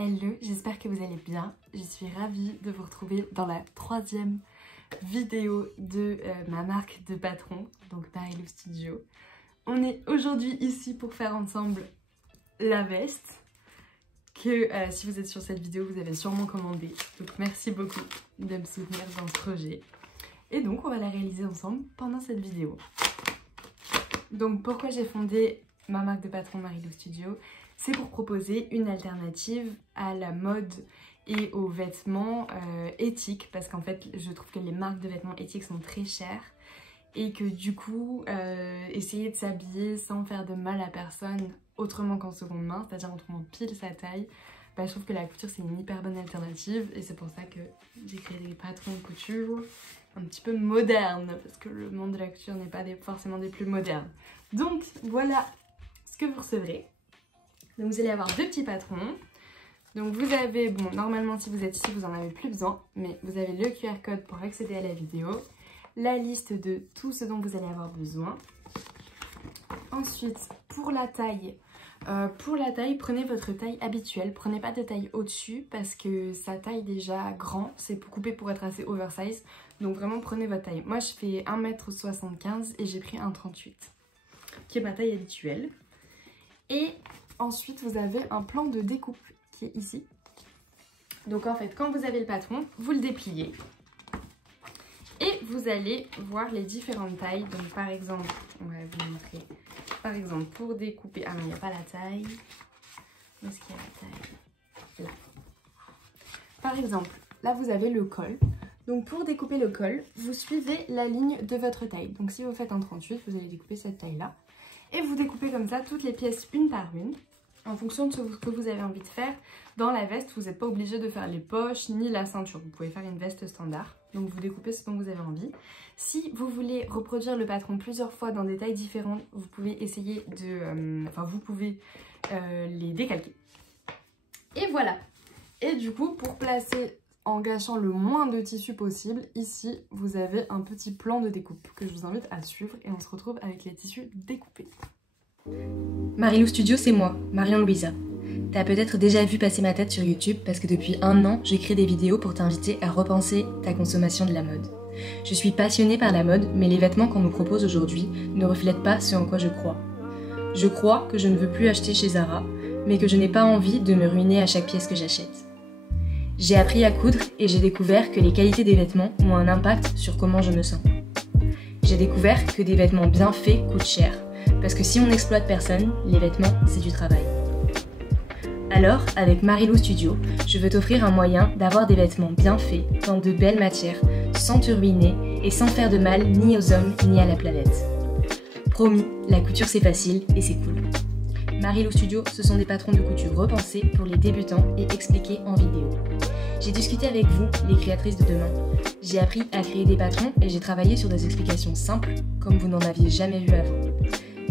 Hello, j'espère que vous allez bien. Je suis ravie de vous retrouver dans la 3e vidéo de ma marque de patron, donc Marilou Studio. On est aujourd'hui ici pour faire ensemble la veste que si vous êtes sur cette vidéo, vous avez sûrement commandée. Donc merci beaucoup de me soutenir dans ce projet. Et donc on va la réaliser ensemble pendant cette vidéo. Donc pourquoi j'ai fondé ma marque de patron Marilou Studio? C'est pour proposer une alternative à la mode et aux vêtements éthiques, parce qu'en fait je trouve que les marques de vêtements éthiques sont très chères et que du coup essayer de s'habiller sans faire de mal à personne autrement qu'en seconde main, c'est-à-dire en trouvant pile sa taille, bah, je trouve que la couture c'est une hyper bonne alternative et c'est pour ça que j'ai créé des patrons de couture un petit peu modernes, parce que le monde de la couture n'est pas forcément des plus modernes. Donc voilà ce que vous recevrez. Donc vous allez avoir 2 petits patrons. Donc vous avez, bon normalement si vous êtes ici vous en avez plus besoin, mais vous avez le QR code pour accéder à la vidéo, la liste de tout ce dont vous allez avoir besoin. Ensuite pour la taille, prenez votre taille habituelle, prenez pas de taille au-dessus parce que ça taille déjà grand, c'est coupé pour être assez oversize, donc vraiment prenez votre taille. Moi je fais 1,75 m et j'ai pris 1,38 m, qui est ma taille habituelle. Et ensuite, vous avez un plan de découpe qui est ici. Donc en fait, quand vous avez le patron, vous le dépliez. Et vous allez voir les différentes tailles. Donc par exemple, on va vous montrer. Par exemple, pour découper... Ah non, il n'y a pas la taille. Où est-ce qu'il y a la taille? Là. Par exemple, là vous avez le col. Donc pour découper le col, vous suivez la ligne de votre taille. Donc si vous faites un 38, vous allez découper cette taille-là. Et vous découpez comme ça toutes les pièces une par une, en fonction de ce que vous avez envie de faire. Dans la veste, vous n'êtes pas obligé de faire les poches ni la ceinture. Vous pouvez faire une veste standard. Donc vous découpez ce dont vous avez envie. Si vous voulez reproduire le patron plusieurs fois dans des tailles différentes, vous pouvez essayer de... vous pouvez les décalquer. Et voilà. Et du coup, pour placer... en gâchant le moins de tissu possible, ici vous avez un petit plan de découpe que je vous invite à suivre et on se retrouve avec les tissus découpés. Marilou Studio, c'est moi, Marion Louisa. T'as peut-être déjà vu passer ma tête sur YouTube parce que depuis 1 an, j'écris des vidéos pour t'inviter à repenser ta consommation de la mode. Je suis passionnée par la mode, mais les vêtements qu'on nous propose aujourd'hui ne reflètent pas ce en quoi je crois. Je crois que je ne veux plus acheter chez Zara, mais que je n'ai pas envie de me ruiner à chaque pièce que j'achète. J'ai appris à coudre et j'ai découvert que les qualités des vêtements ont un impact sur comment je me sens. J'ai découvert que des vêtements bien faits coûtent cher, parce que si on n'exploite personne, les vêtements, c'est du travail. Alors, avec Marilou Studio, je veux t'offrir un moyen d'avoir des vêtements bien faits, dans de belles matières, sans te ruiner et sans faire de mal ni aux hommes ni à la planète. Promis, la couture c'est facile et c'est cool. Marilou Studio, ce sont des patrons de couture repensés pour les débutants et expliqués en vidéo. J'ai discuté avec vous, les créatrices de demain. J'ai appris à créer des patrons et j'ai travaillé sur des explications simples, comme vous n'en aviez jamais vu avant.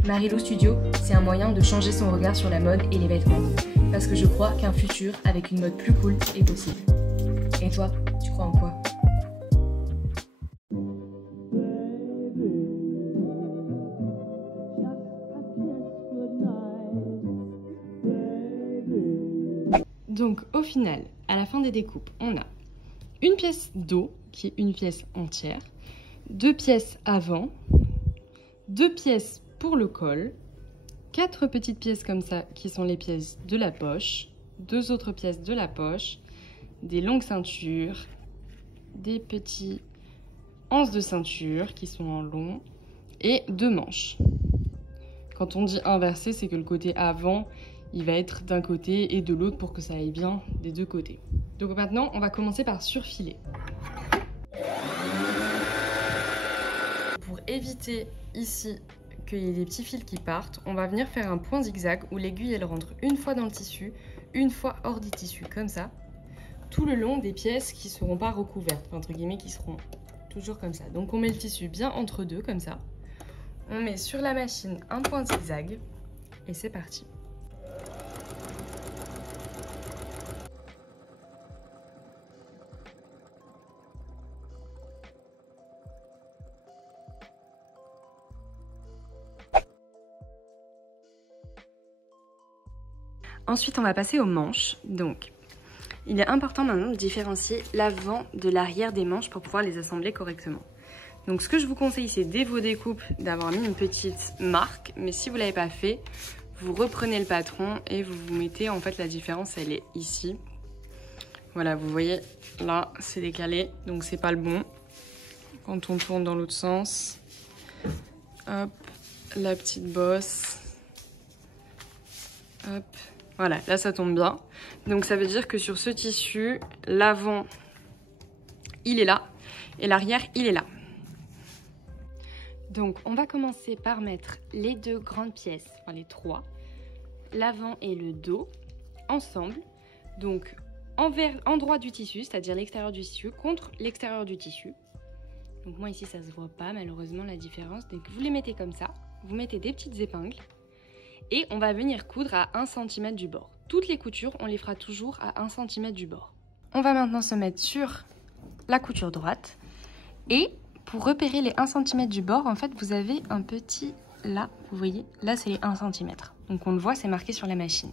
Marilou Studio, c'est un moyen de changer son regard sur la mode et les vêtements, parce que je crois qu'un futur avec une mode plus cool est possible. Et toi, tu crois en quoi ? Donc au final, à la fin des découpes, on a une pièce dos qui est une pièce entière, 2 pièces avant, 2 pièces pour le col, 4 petites pièces comme ça qui sont les pièces de la poche, 2 autres pièces de la poche, des longues ceintures, des petits anses de ceinture qui sont en long et 2 manches. Quand on dit inversé, c'est que le côté avant il va être d'un côté et de l'autre pour que ça aille bien des 2 côtés. Donc maintenant, on va commencer par surfiler. Pour éviter ici qu'il y ait des petits fils qui partent, on va venir faire un point zigzag où l'aiguille elle rentre une fois dans le tissu, une fois hors du tissu, comme ça, tout le long des pièces qui ne seront pas recouvertes, entre guillemets, qui seront toujours comme ça. Donc on met le tissu bien entre deux, comme ça. On met sur la machine un point zigzag et c'est parti. Ensuite, on va passer aux manches. Donc, Il est important maintenant de différencier l'avant de l'arrière des manches pour pouvoir les assembler correctement. Donc ce que je vous conseille, c'est dès vos découpes d'avoir mis une petite marque, mais si vous ne l'avez pas fait, vous reprenez le patron et vous vous mettez, en fait la différence elle est ici. Voilà, vous voyez, là c'est décalé, donc c'est pas le bon. Quand on tourne dans l'autre sens, hop, la petite bosse, hop, voilà, là ça tombe bien. Donc ça veut dire que sur ce tissu, l'avant il est là et l'arrière il est là. Donc on va commencer par mettre les deux grandes pièces, enfin les trois, l'avant et le dos, ensemble. Donc en droit du tissu, c'est-à-dire l'extérieur du tissu, contre l'extérieur du tissu. Donc moi ici ça se voit pas malheureusement la différence. Donc vous les mettez comme ça, vous mettez des petites épingles et on va venir coudre à 1 cm du bord. Toutes les coutures, on les fera toujours à 1 cm du bord. On va maintenant se mettre sur la couture droite et pour repérer les 1 cm du bord, en fait, vous avez un petit, là, vous voyez, là c'est les 1 cm. Donc on le voit, c'est marqué sur la machine.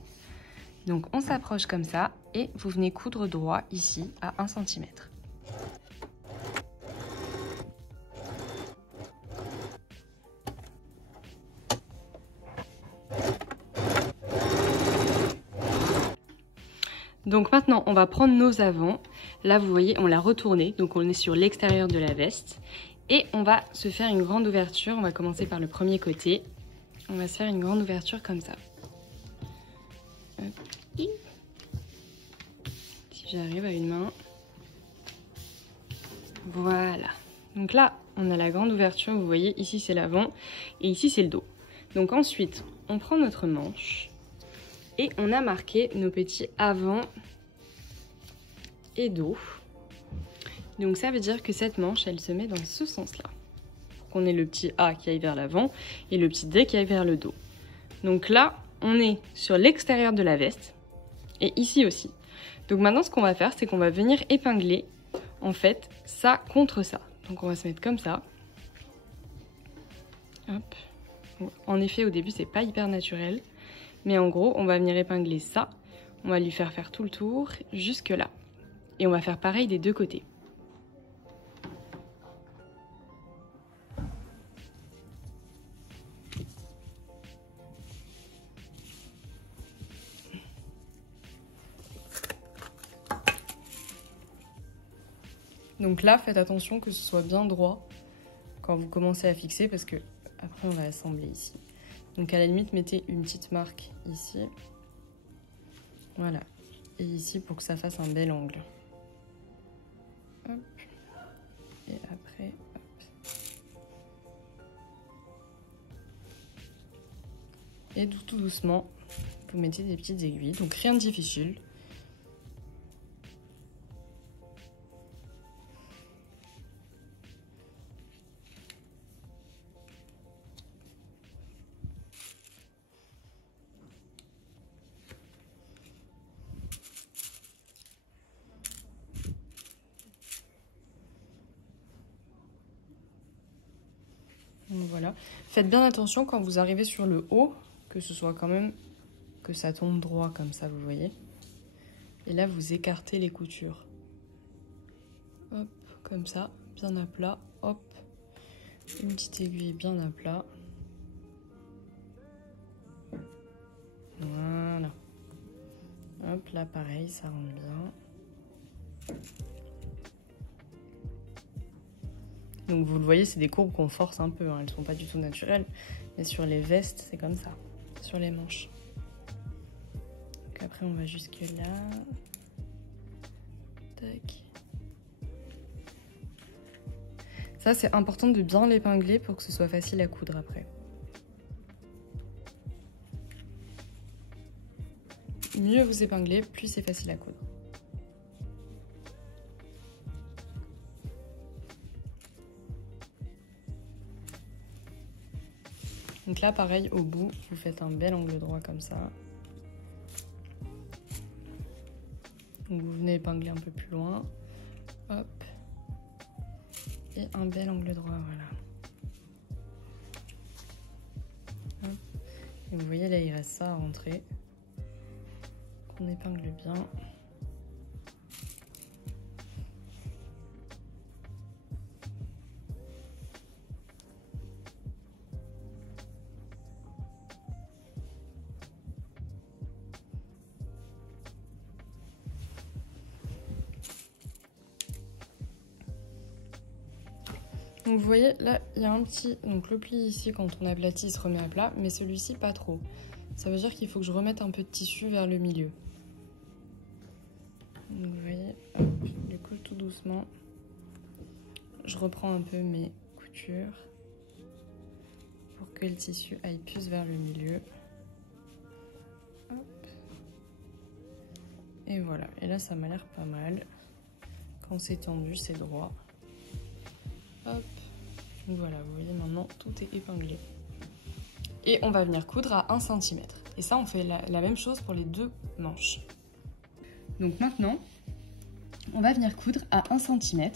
Donc on s'approche comme ça et vous venez coudre droit ici à 1 cm. Donc maintenant, on va prendre nos avants. Là, vous voyez, on l'a retourné. Donc on est sur l'extérieur de la veste. Et on va se faire une grande ouverture. On va commencer par le premier côté. On va se faire une grande ouverture comme ça. Si j'arrive à une main. Voilà. Donc là, on a la grande ouverture. Vous voyez, ici c'est l'avant et ici c'est le dos. Donc ensuite, on prend notre manche. Et on a marqué nos petits avant et dos. Donc ça veut dire que cette manche, elle se met dans ce sens-là. Pour qu'on ait le petit A qui aille vers l'avant et le petit D qui aille vers le dos. Donc là, on est sur l'extérieur de la veste et ici aussi. Donc maintenant, ce qu'on va faire, c'est qu'on va venir épingler, en fait, ça contre ça. Donc on va se mettre comme ça. Hop. En effet, au début, c'est pas hyper naturel. Mais en gros, on va venir épingler ça. On va lui faire tout le tour jusque là. Et on va faire pareil des deux côtés. Donc là, faites attention que ce soit bien droit quand vous commencez à fixer parce que après on va assembler ici. Donc à la limite, mettez une petite marque ici. Voilà. Et ici pour que ça fasse un bel angle. Hop. Et après, hop. Et tout doucement, vous mettez des petites aiguilles. Donc rien de difficile. Donc voilà. Faites bien attention quand vous arrivez sur le haut, que ce soit quand même, que ça tombe droit comme ça, vous voyez. Et là, vous écartez les coutures. Hop, comme ça, bien à plat, hop. Une petite aiguille bien à plat. Voilà. Hop, là pareil, ça rentre bien. Donc vous le voyez, c'est des courbes qu'on force un peu, hein. Elles sont pas du tout naturelles. Mais sur les vestes, c'est comme ça, sur les manches. Donc après, on va jusque là. Tac. Ça, c'est important de bien l'épingler pour que ce soit facile à coudre après. Mieux vous épinglez, plus c'est facile à coudre. Donc là, pareil, au bout, vous faites un bel angle droit comme ça. Donc vous venez épingler un peu plus loin. Hop. Et un bel angle droit, voilà. Hop. Et vous voyez, là, il reste ça à rentrer. On épingle bien. Donc vous voyez, là, il y a un petit... Donc le pli ici, quand on aplatit, il se remet à plat, mais celui-ci, pas trop. Ça veut dire qu'il faut que je remette un peu de tissu vers le milieu. Donc vous voyez, hop, je décolle tout doucement. Je reprends un peu mes coutures pour que le tissu aille plus vers le milieu. Hop. Et voilà, et là ça m'a l'air pas mal. Quand c'est tendu, c'est droit. Hop. Donc voilà, vous voyez maintenant tout est épinglé. Et on va venir coudre à 1 cm. Et ça, on fait la même chose pour les 2 manches. Donc maintenant, on va venir coudre à 1 cm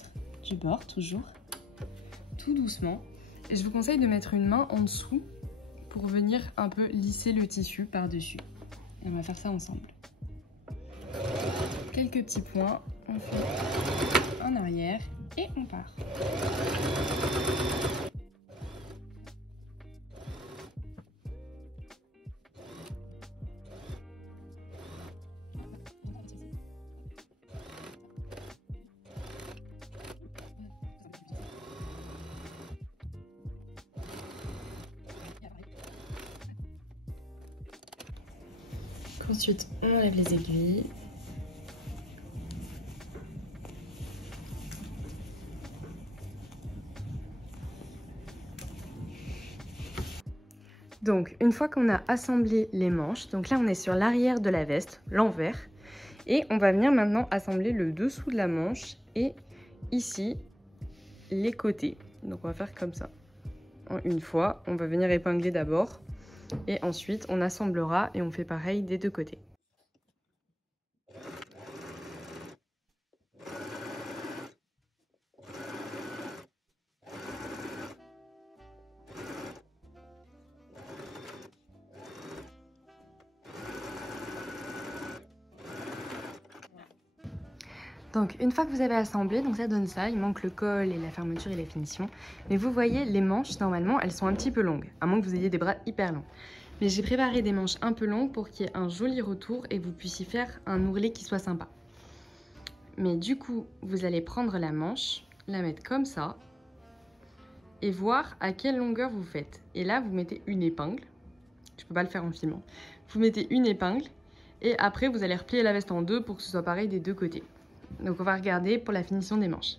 du bord, toujours, tout doucement. Et je vous conseille de mettre une main en dessous pour venir un peu lisser le tissu par-dessus. Et on va faire ça ensemble. Quelques petits points, on fait en arrière et on part. Ensuite, on enlève les aiguilles. Donc, une fois qu'on a assemblé les manches, donc là on est sur l'arrière de la veste, l'envers, et on va venir maintenant assembler le dessous de la manche et ici les côtés. Donc on va faire comme ça. En une fois, on va venir épingler d'abord et ensuite on assemblera et on fait pareil des 2 côtés. Donc une fois que vous avez assemblé, donc ça donne ça, il manque le col et la fermeture et la finition. Mais vous voyez, les manches, normalement, elles sont un petit peu longues, à moins que vous ayez des bras hyper longs. Mais j'ai préparé des manches un peu longues pour qu'il y ait un joli retour et vous puissiez faire un ourlet qui soit sympa. Mais du coup, vous allez prendre la manche, la mettre comme ça, et voir à quelle longueur vous faites. Et là, vous mettez une épingle, je peux pas le faire en filmant, vous mettez une épingle, et après vous allez replier la veste en 2 pour que ce soit pareil des 2 côtés. Donc on va regarder pour la finition des manches.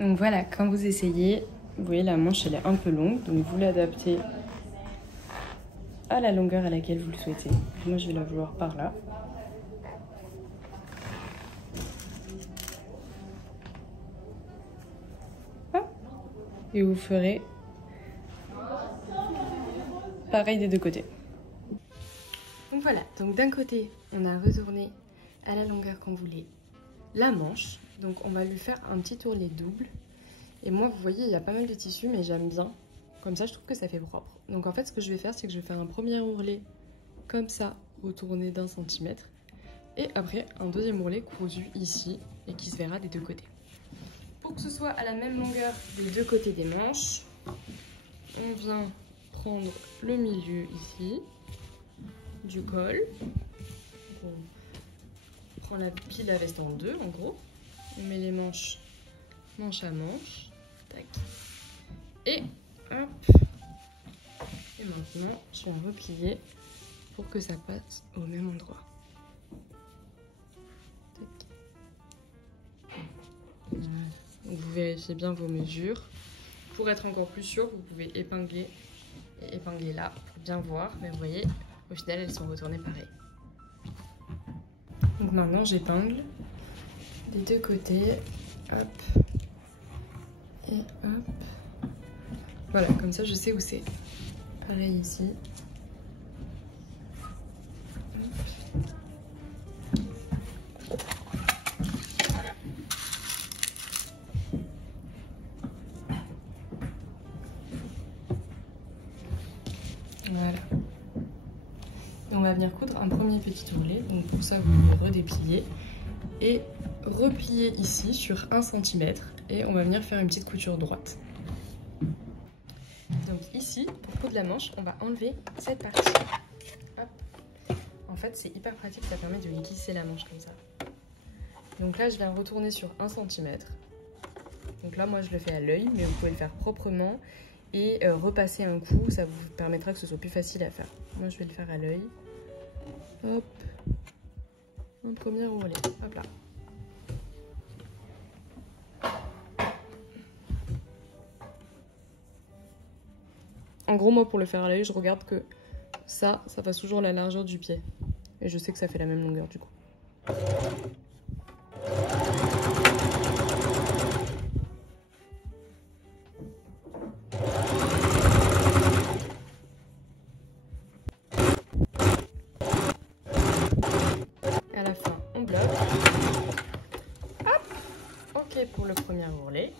Donc voilà, quand vous essayez, vous voyez la manche elle est un peu longue, donc vous l'adaptez à la longueur à laquelle vous le souhaitez. Moi je vais la vouloir par là. Hop. Et vous ferez pareil des 2 côtés. Donc voilà, donc d'un côté on a retourné à la longueur qu'on voulait la manche, donc on va lui faire un petit ourlet double. Et moi vous voyez il y a pas mal de tissu mais j'aime bien, comme ça je trouve que ça fait propre. Donc en fait ce que je vais faire c'est que je vais faire un premier ourlet comme ça retourné d'1 centimètre et après un deuxième ourlet cousu ici et qui se verra des 2 côtés. Pour que ce soit à la même longueur des 2 côtés des manches, on vient prendre le milieu ici du col. On plie la veste en 2 en gros, on met les manches manche à manche, tac, et hop, et maintenant je viens replier pour que ça passe au même endroit. Tac. Donc vous vérifiez bien vos mesures. Pour être encore plus sûr, vous pouvez épingler et épingler là pour bien voir, mais vous voyez, au final elles sont retournées pareil. Donc maintenant j'épingle des 2 côtés, hop, et hop. Voilà, comme ça je sais où c'est. Pareil ici. Voilà. Et on va venir coudre un premier petit ourlet. Donc pour ça, vous le redépliez et replier ici sur 1 cm. Et on va venir faire une petite couture droite. Donc ici, pour coudre la manche, on va enlever cette partie. Hop. En fait, c'est hyper pratique, ça permet de glisser la manche comme ça. Donc là, je viens retourner sur 1 cm. Donc là, moi, je le fais à l'œil, mais vous pouvez le faire proprement et repasser un coup. Ça vous permettra que ce soit plus facile à faire. Moi, je vais le faire à l'œil. Hop. Un premier ourlet. Hop là. En gros, moi, pour le faire à l'œil, je regarde que ça fasse toujours la largeur du pied. Et je sais que ça fait la même longueur du coup. À la fin, on bloque. Hop. Ok pour le premier ourlet.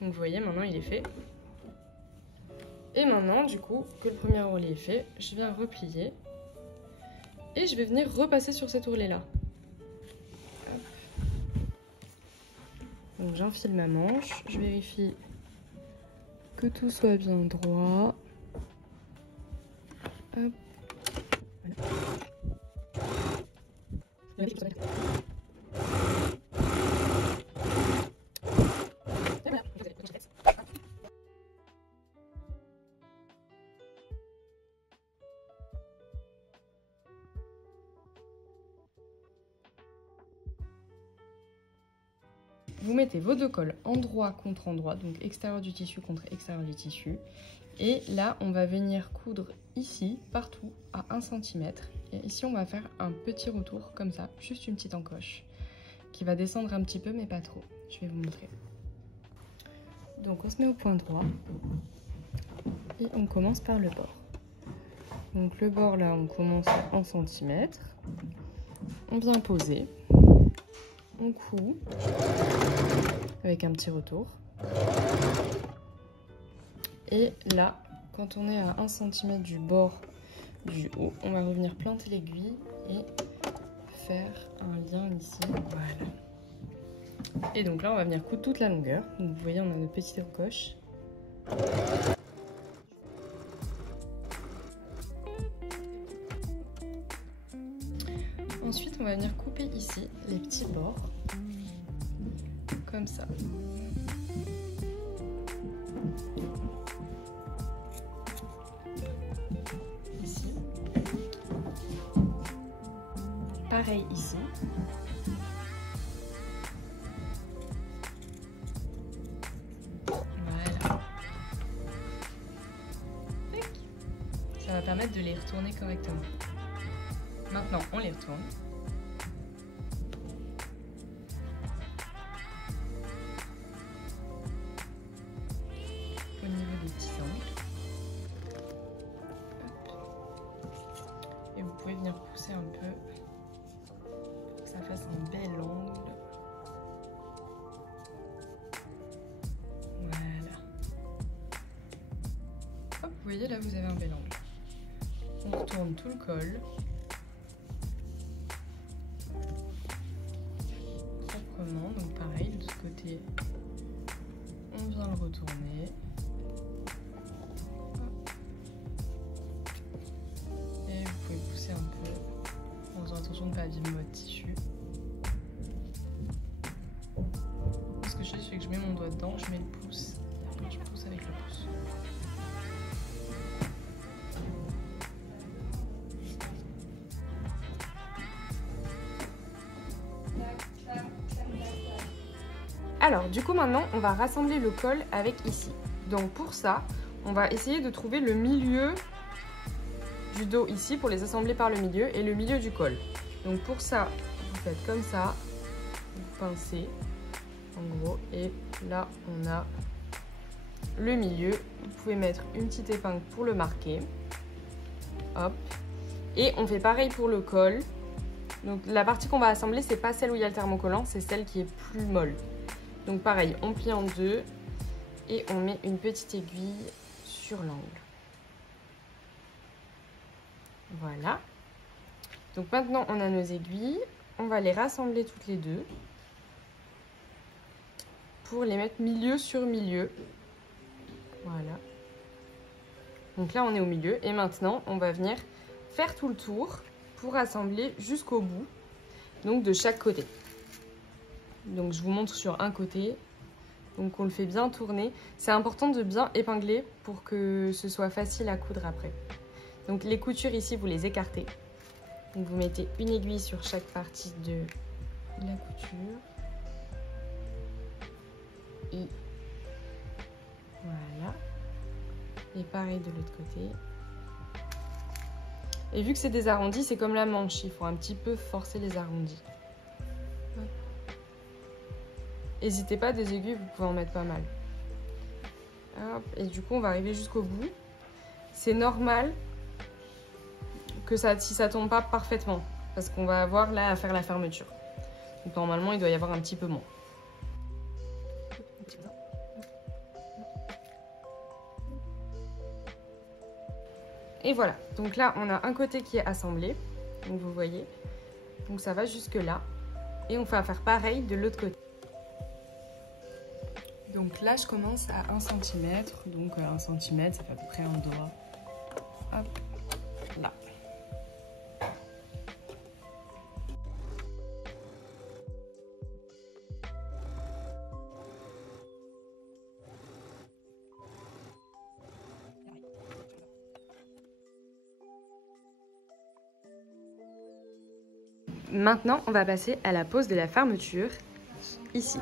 Donc vous voyez, maintenant il est fait. Et maintenant, du coup, que le premier ourlet est fait, je viens replier. Et je vais venir repasser sur cet ourlet-là. Donc j'enfile ma manche, je vérifie que tout soit bien droit. Hop. Voilà. Vous mettez vos deux cols endroit contre endroit, donc extérieur du tissu contre extérieur du tissu. Et là, on va venir coudre ici, partout, à 1 cm. Et ici, on va faire un petit retour, comme ça, juste une petite encoche, qui va descendre un petit peu, mais pas trop. Je vais vous montrer. Donc, on se met au point droit. Et on commence par le bord. Donc, le bord, là, on commence à 1 cm. On vient poser. On coud avec un petit retour. Et là, quand on est à 1 cm du bord du haut, on va revenir planter l'aiguille et faire un lien ici. Voilà. Et donc là, on va venir coudre toute la longueur. Donc vous voyez, on a notre petite encoche. Ensuite, on va venir couper ici les petits bords, comme ça. Ici. Pareil ici. Voilà. Ça va permettre de les retourner correctement. Maintenant, on les retourne. Au niveau des petits angles. Hop. Et vous pouvez venir pousser un peu pour que ça fasse un bel angle. Voilà. Hop, vous voyez là, vous avez un bel angle. On retourne tout le col. Donc pareil, de ce côté, on vient le retourner. Et vous pouvez pousser un peu en faisant attention de ne pas abîmer votre tissu. Ce que je fais, c'est que je mets mon doigt dedans, je mets le pouce, et après je pousse avec le pouce. Alors, du coup, maintenant, on va rassembler le col avec ici. Donc, pour ça, on va essayer de trouver le milieu du dos ici pour les assembler par le milieu et le milieu du col. Donc, pour ça, vous faites comme ça, vous pincez, en gros, et là, on a le milieu. Vous pouvez mettre une petite épingle pour le marquer. Hop. Et on fait pareil pour le col. Donc, la partie qu'on va assembler, c'est pas celle où il y a le thermocollant, c'est celle qui est plus molle. Donc pareil, on plie en deux et on met une petite aiguille sur l'angle. Voilà. Donc maintenant on a nos aiguilles, on va les rassembler toutes les deux pour les mettre milieu sur milieu. Voilà. Donc là on est au milieu et maintenant on va venir faire tout le tour pour assembler jusqu'au bout, donc de chaque côté. Donc je vous montre sur un côté Donc on le fait bien tourner. C'est important de bien épingler pour que ce soit facile à coudre après. Donc les coutures ici, vous les écartez. Donc vous mettez une aiguille sur chaque partie de la couture. Et voilà. Et pareil de l'autre côté. Et vu que c'est des arrondis, c'est comme la manche. Il faut un petit peu forcer les arrondis. N'hésitez pas, des aiguilles, vous pouvez en mettre pas mal. Hop, et du coup, on va arriver jusqu'au bout. C'est normal que si ça tombe pas parfaitement, parce qu'on va avoir là à faire la fermeture. Donc normalement, il doit y avoir un petit peu moins. Et voilà, donc là, on a un côté qui est assemblé, donc vous voyez. Donc ça va jusque là. Et on va faire pareil de l'autre côté. Donc là, je commence à 1 cm. Donc 1 cm, ça fait à peu près un doigt. Hop, là. Maintenant, on va passer à la pose de la fermeture, ici.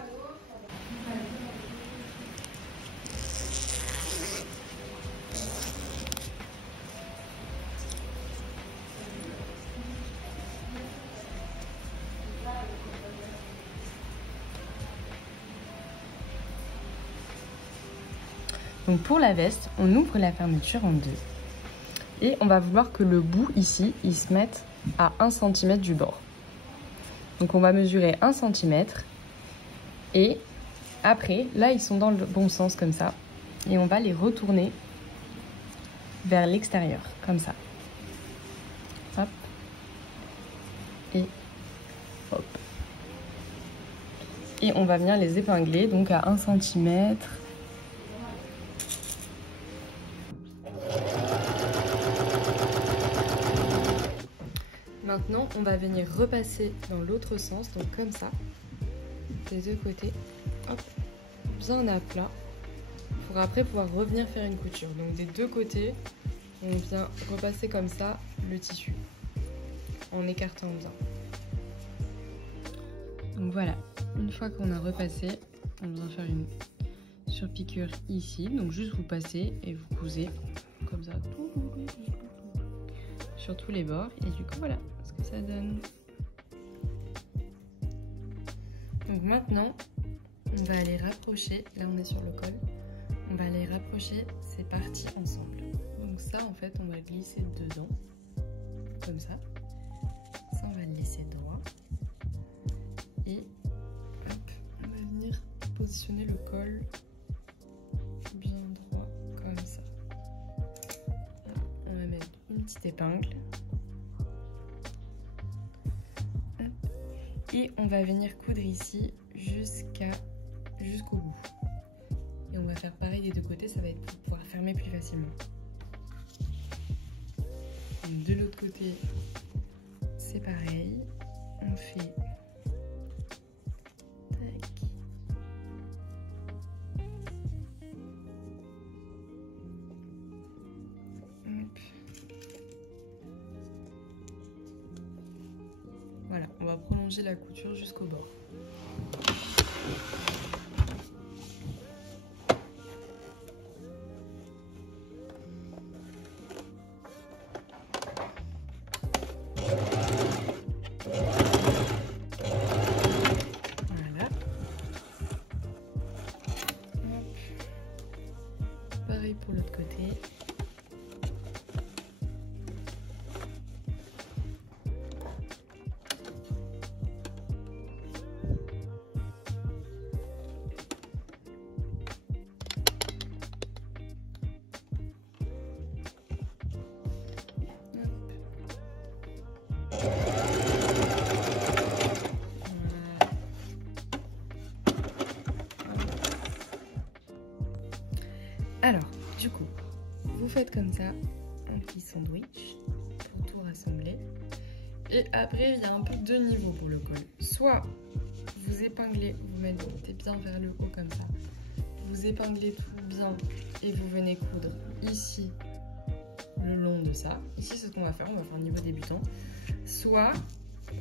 Donc pour la veste, on ouvre la fermeture en deux. Et on va vouloir que le bout ici, il se mette à 1 cm du bord. Donc on va mesurer 1 cm. Et après, là ils sont dans le bon sens comme ça. Et on va les retourner vers l'extérieur, comme ça. Hop. Et hop. Et on va venir les épingler, donc à 1 cm. Maintenant, on va venir repasser dans l'autre sens, donc comme ça, des deux côtés, hop, bien à plat, pour après pouvoir revenir faire une couture. Donc des deux côtés, on vient repasser comme ça le tissu, en écartant bien. Donc voilà, une fois qu'on a repassé, on vient faire une surpiqûre ici, donc juste vous passez et vous cousez comme ça, sur tous les bords, et du coup voilà ce que ça donne. Donc maintenant on va aller rapprocher, là on est sur le col, on va aller rapprocher ces parties ensemble. Donc ça en fait on va glisser dedans, comme ça, ça on va le laisser droit, et hop, on va venir positionner le col bien droit, comme ça. On va mettre une petite épingle. Et on va venir coudre ici jusqu'au bout. Et on va faire pareil des deux côtés, ça va être pour pouvoir fermer plus facilement. Donc de l'autre côté, c'est pareil. On fait tac. Hop. Voilà, on va prolonger la couture jusqu'au bord. Voilà. Hop. Pareil pour l'autre côté. Alors, du coup, vous faites comme ça, un petit sandwich pour tout rassembler. Et après, il y a un peu deux niveaux pour le col. Soit vous épinglez, vous mettez bien vers le haut comme ça. Vous épinglez tout bien et vous venez coudre ici le long de ça. Ici, c'est ce qu'on va faire un niveau débutant. Soit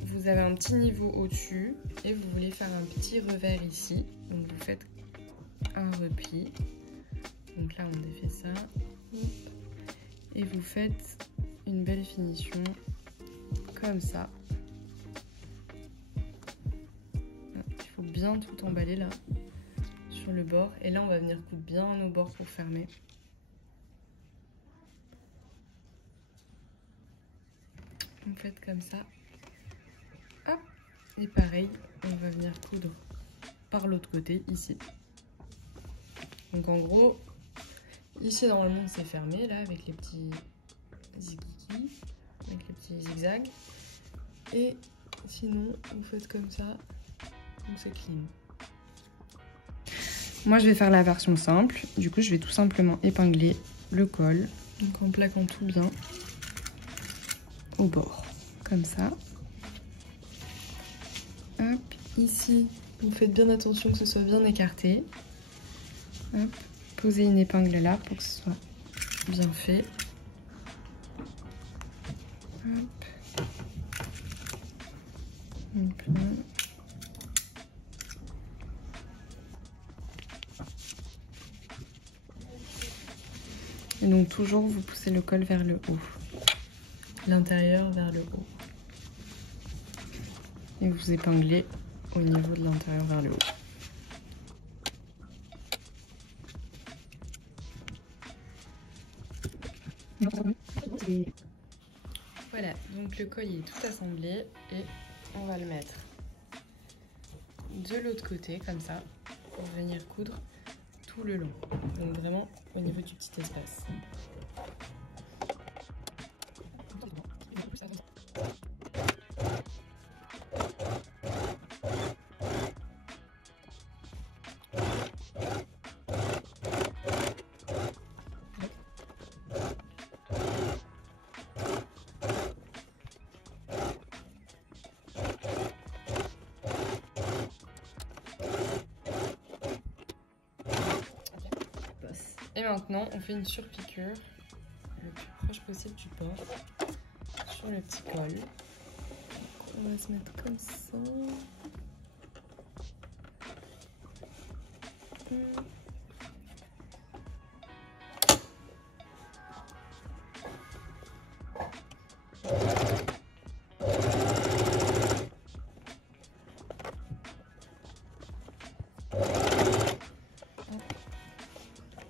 vous avez un petit niveau au-dessus et vous voulez faire un petit revers ici. Donc vous faites un repli. Donc là, on défait ça. Et vous faites une belle finition comme ça. Il faut bien tout emballer là sur le bord. Et là, on va venir coudre bien nos bords pour fermer. Vous faites comme ça. Hop. Et pareil, on va venir coudre par l'autre côté, ici. Donc en gros, ici normalement c'est fermé, là, avec les petits zigzagis, avec les petits zigzags. Et sinon, vous faites comme ça, donc c'est clean. Moi, je vais faire la version simple. Du coup, je vais tout simplement épingler le col, donc en plaquant tout bien au bord, comme ça. Hop, ici, vous faites bien attention que ce soit bien écarté. Hop, posez une épingle là pour que ce soit bien fait. Hop. Donc là. Et donc toujours vous poussez le col vers le haut, l'intérieur vers le haut. Et vous épinglez au niveau de l'intérieur vers le haut. Voilà, donc le col est tout assemblé et on va le mettre de l'autre côté comme ça pour venir coudre tout le long. Donc vraiment au niveau du petit espace. Et maintenant, on fait une surpiqûre le plus proche possible du bord sur le petit col. On va se mettre comme ça.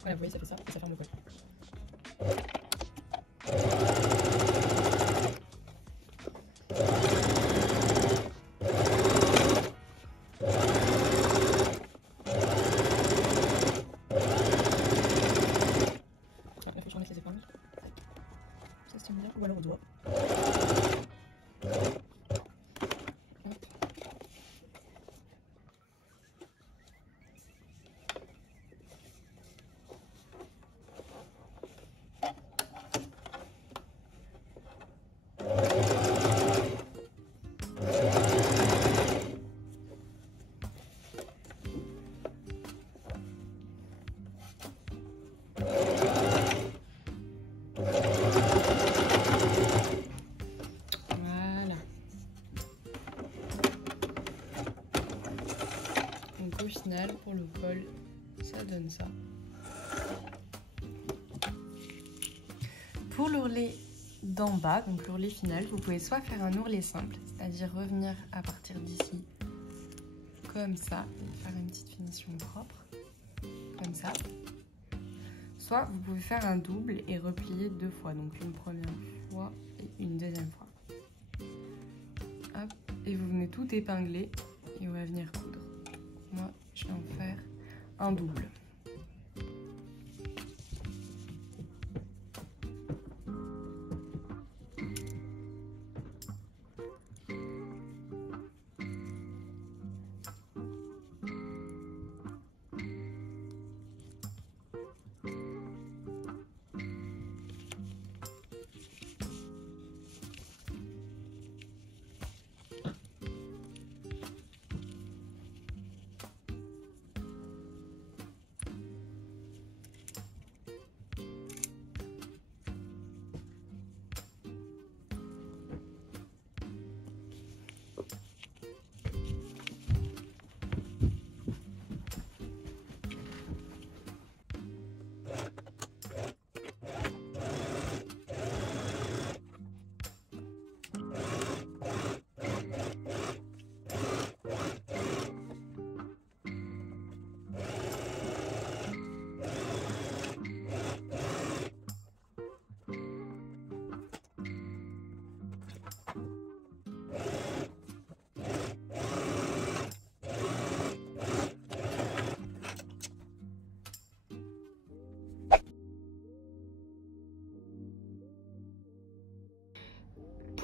Voilà, vous voyez, ça fait ça et ça ferme le col. Il faut que je remette les épingles. Ça se tient bien, ou alors au doigt. Donc au final, pour le col, ça donne ça. Pour l'ourlet d'en bas, donc l'ourlet final, vous pouvez soit faire un ourlet simple, c'est-à-dire revenir à partir d'ici, comme ça, et faire une petite finition propre, comme ça. Soit vous pouvez faire un double et replier 2 fois, donc une première fois et une deuxième fois. Hop, et vous venez tout épingler et on va venir coudre. Moi, je vais en faire un double.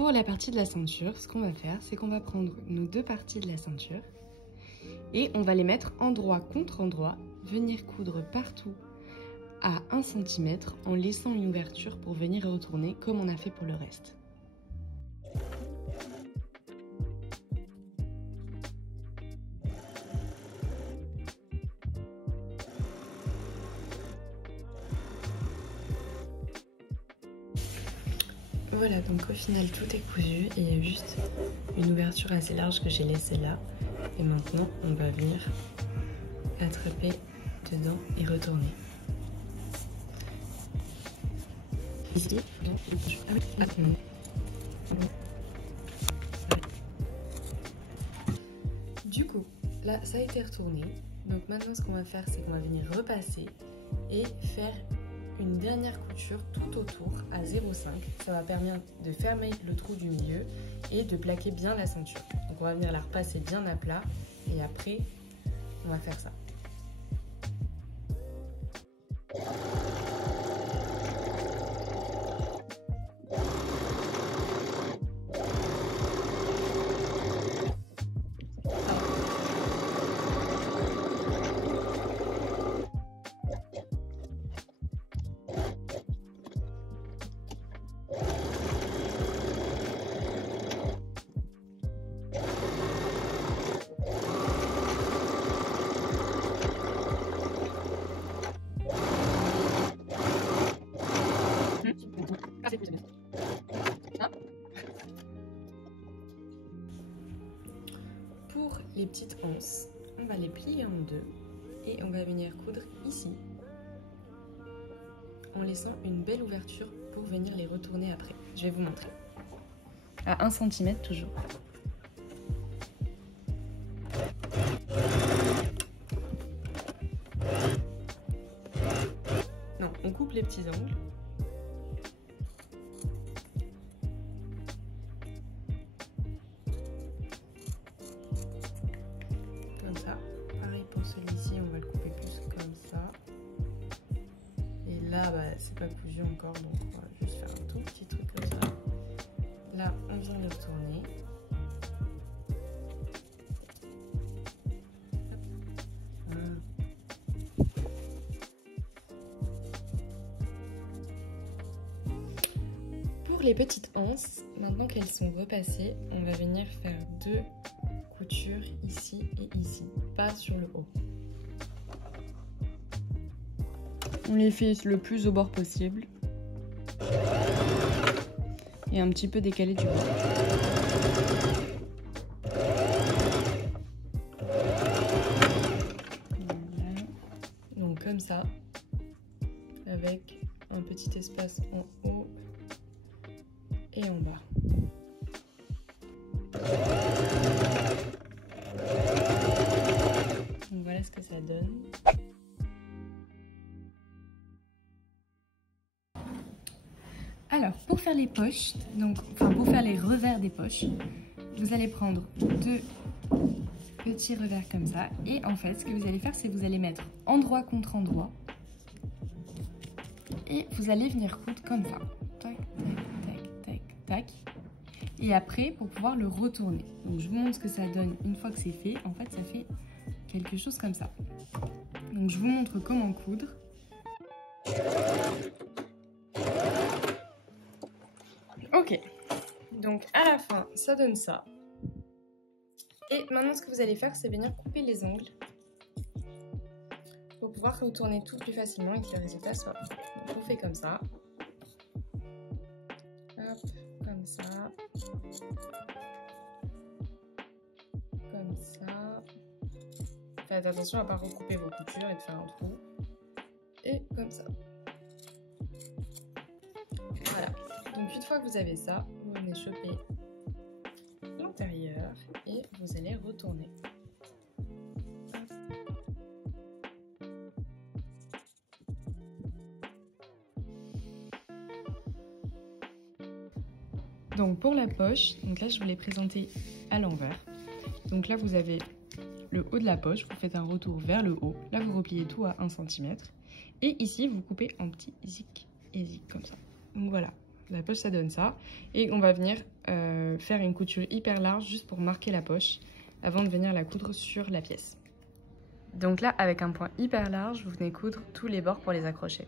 Pour la partie de la ceinture, ce qu'on va faire, c'est qu'on va prendre nos deux parties de la ceinture et on va les mettre endroit contre endroit, venir coudre partout à 1 cm en laissant une ouverture pour venir retourner comme on a fait pour le reste. Voilà, donc au final tout est cousu et il y a juste une ouverture assez large que j'ai laissée là. Et maintenant on va venir attraper dedans et retourner. Ici. Du coup, là ça a été retourné. Donc maintenant ce qu'on va faire, c'est qu'on va venir repasser et faire une dernière couture tout autour à 0,5. Ça va permettre de fermer le trou du milieu et de plaquer bien la ceinture. Donc on va venir la repasser bien à plat et après on va faire ça. Pour les petites anses, on va les plier en deux et on va venir coudre ici en laissant une belle ouverture pour venir les retourner après. Je vais vous montrer. À 1 cm toujours. Non, on coupe les petits angles. Comme ça. Pareil pour celui-ci, on va le couper plus comme ça. Et là, bah, c'est pas cousu encore, donc on va juste faire un tout petit truc comme ça. Là, on vient le retourner. Pour les petites anses, maintenant qu'elles sont repassées, on va venir faire 2 coutures ici et ici, pas sur le haut. On les fait le plus au bord possible et un petit peu décalé du bord. Voilà. Donc comme ça, avec un petit espace en haut et en bas. Donc voilà ce que ça donne. Alors pour faire les poches, pour faire les revers des poches, vous allez prendre 2 petits revers comme ça et en fait ce que vous allez faire, c'est que vous allez mettre endroit contre endroit et vous allez venir coudre comme ça. Tac, tac, tac, tac, tac. Et après, pour pouvoir le retourner. Donc je vous montre ce que ça donne une fois que c'est fait. En fait, ça fait quelque chose comme ça. Donc je vous montre comment coudre. Ok. Donc à la fin, ça donne ça. Et maintenant, ce que vous allez faire, c'est venir couper les ongles pour pouvoir retourner tout plus facilement et que le résultat soit bon. Donc on fait comme ça. Hop, comme ça. Comme ça. Faites attention à ne pas recouper vos coutures et de faire un trou. Et comme ça. Voilà. Donc une fois que vous avez ça, vous venez choper l'intérieur et vous allez retourner. Donc pour la poche, donc là je vous l'ai présenté à l'envers. Donc là vous avez le haut de la poche, vous faites un retour vers le haut. Là vous repliez tout à 1 cm. Et ici vous coupez en petits zig et zig comme ça. Donc voilà. La poche ça donne ça. Et on va venir faire une couture hyper large juste pour marquer la poche avant de venir la coudre sur la pièce. Donc là, avec un point hyper large, vous venez coudre tous les bords pour les accrocher.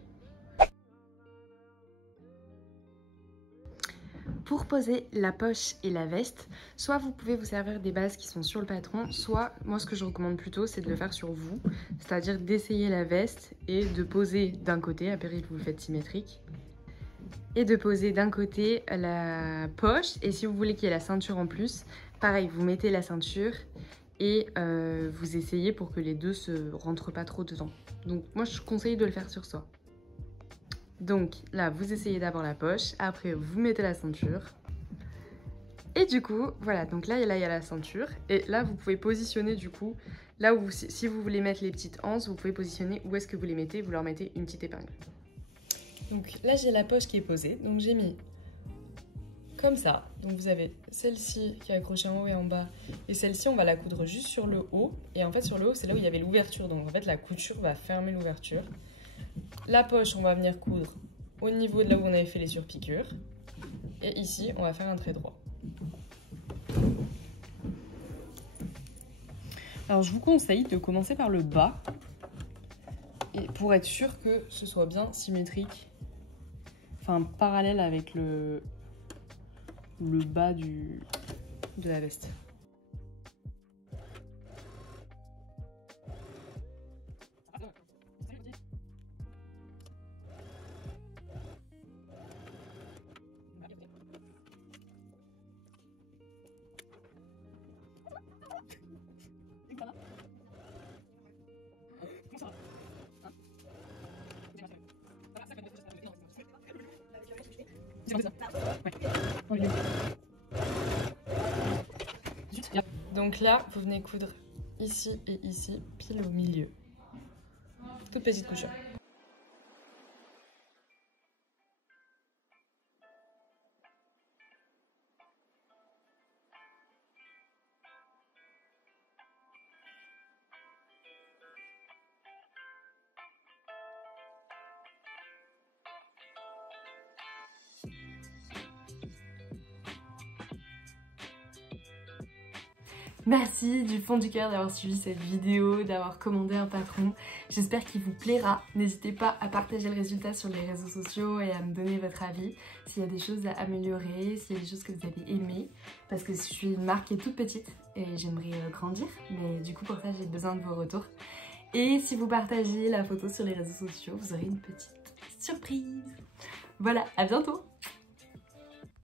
Pour poser la poche et la veste, soit vous pouvez vous servir des bases qui sont sur le patron, soit moi ce que je recommande plutôt c'est de le faire sur vous, c'est-à-dire d'essayer la veste et de poser d'un côté, à péril vous le faites symétrique, et de poser d'un côté la poche, et si vous voulez qu'il y ait la ceinture en plus, pareil, vous mettez la ceinture et vous essayez pour que les deux se rentrent pas trop dedans. Donc moi je conseille de le faire sur soi. Donc là, vous essayez d'abord la poche, après vous mettez la ceinture. Et du coup, voilà, donc là il y a la ceinture. Et là, vous pouvez positionner du coup, là où si vous voulez mettre les petites anses, vous pouvez positionner où est-ce que vous les mettez, vous leur mettez une petite épingle. Donc là, j'ai la poche qui est posée, donc j'ai mis comme ça. Donc vous avez celle-ci qui est accrochée en haut et en bas, et celle-ci, on va la coudre juste sur le haut. Et en fait, sur le haut, c'est là où il y avait l'ouverture, donc en fait, la couture va fermer l'ouverture. La poche, on va venir coudre au niveau de là où on avait fait les surpiqûres. Et ici, on va faire un trait droit. Alors, je vous conseille de commencer par le bas. Et pour être sûr que ce soit bien symétrique. Enfin, parallèle avec le bas de la veste. Donc là, vous venez coudre ici et ici, pile au milieu. Toute petite couture. Merci du fond du cœur d'avoir suivi cette vidéo, d'avoir commandé un patron. J'espère qu'il vous plaira. N'hésitez pas à partager le résultat sur les réseaux sociaux et à me donner votre avis. S'il y a des choses à améliorer, s'il y a des choses que vous avez aimées. Parce que je suis une marque qui est toute petite et j'aimerais grandir. Mais du coup pour ça j'ai besoin de vos retours. Et si vous partagez la photo sur les réseaux sociaux, vous aurez une petite surprise. Voilà, à bientôt!